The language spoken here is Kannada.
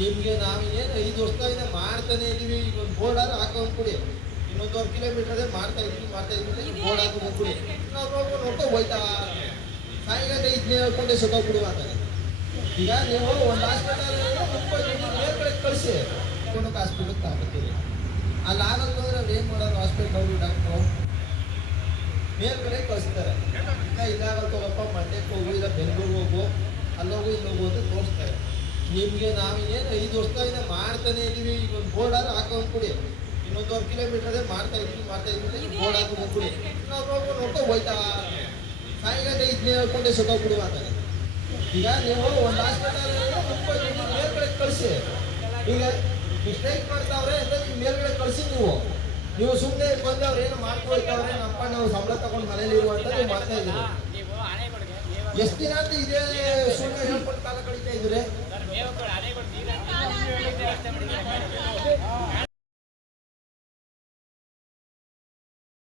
ನಿಮ್ಗೆ ನಾವೇನು ಐದು ವರ್ಷದಿಂದ ಮಾಡ್ತಾನೆ ಇದೀವಿ, ಈಗ ಒಂದು ಬೋರ್ಡ್ ಆದ್ರೆ ಹಾಕೊಂಡು ಕೊಡಿ. ಒಂದು ಕಿಲೋಮೀಟರ್ ಅದೇ ಮಾಡ್ತಾ ಇದೀವಿ ಮಾಡ್ತಾ ಇದೀವಿ ಬೋರ್ಡ್ ಹಾಕಿ ಹೋಗ್ಬಿಡಿ ನಾವು ನೋಡ್ಕೊಂಡು ನೋಡ್ಕೊಂಡು ಹೋಯ್ತಾ. ಸಾಯಿಗಂಟೆ ಇದನ್ನೇ ಹೇಳ್ಕೊಂಡೆ ಸುತ್ತೋಗ್ಬಿಡುವ ಅಂತ. ಈಗ ನೀವು ಒಂದು ಹಾಸ್ಪಿಟಲ್ ಮೇಲ್ಗಡೆ ಕಳಿಸಿ. ಕೊಂಡು ಹಾಸ್ಪಿಟಲ್ ತಗೊಳ್ತೀರಿ ಅಲ್ಲಿ ಆಗಲ್ಲ ಅಂದ್ರೆ ಅವ್ರು ಏನು ಮಾಡೋರು ಹಾಸ್ಪಿಟಲ್ ಅವರು ಡಾಕ್ಟ್ರು ಮೇಲ್ಗಡೆ ಕಳಿಸ್ತಾರೆ. ಇಲ್ಲ ಇದಾಗಲ್ಲ ತಗೋಪ್ಪ ಮಂಡ್ಯಕ್ಕೆ ಹೋಗು, ಇಲ್ಲ ಬೆಂಗ್ಳೂರ್ಗೆ ಹೋಗು. ಅಲ್ಲೋಗು, ಇಲ್ಲೋಗು ಅಂತ ತೋರಿಸ್ತಾರೆ. ನಿಮಗೆ ನಾವೇನು ಐದು ವರ್ಷದಿಂದ ಮಾಡ್ತಾನೆ ಇದೀವಿ ಈಗ ಒಂದು ಬೋರ್ಡ್ ಆದ್ರೆ ಹಾಕೊಂಡು ಕೊಡಿ. ಇನ್ನೊಂದೂವರೆ ಕಿಲೋಮೀಟರ್ ಅದೇ ಮಾಡ್ತಾ ಇದ್ದೀವಿ ಮಾಡ್ತಾ ಇದ್ದೀವಿ ಬೋರ್ಡ್ ಹಾಕಿ ಕೊಡಿ. ನಾವು ನೋಡ್ಕೊಂಡು ಹೋಯ್ತಾ. ಸಾಯಿಗಂಟೆ ಇದನ್ನೇ ಹೇಳ್ಕೊಂಡೆ ಸುತ್ತೋಗ್ಬಿಡುವ ಅಂತ. ಈಗ ನೀವು ಒಂದು ಹಾಸ್ಪಿಟಲ್ ಮೇಲ್ಗಡೆ ಕಳಿಸಿ. ಈಗ ಮಿಸ್ಟೇಕ್ ಮಾಡ್ತಾವ್ರೆ ಅಂತ ನೀವು ಮೇಲ್ಗಡೆ ಕಳಿಸಿ ನೀವು. ನೀವು ಸುಮ್ಮನೆ ಬಂದವ್ರು ಏನು ಮಾಡ್ಕೊಳ್ತಾವ್ರೆ ನಮ್ಮಪ್ಪ ನಾವು ಸಂಬಳ ತಗೊಂಡು ಮನೇಲಿ ಇರುವಂತ ನೀವು ಮಾಡ್ತಾ ಇದ್ದೀರಿ. ಎಷ್ಟು ದಿನ ಅಂತ ಇದೇ ಸುಮ್ಮನೆ ಹೇಳ್ಕೊಂಡು ಕಾಲ ಕಳೀತಾ ಇದ್ದೀರಿ?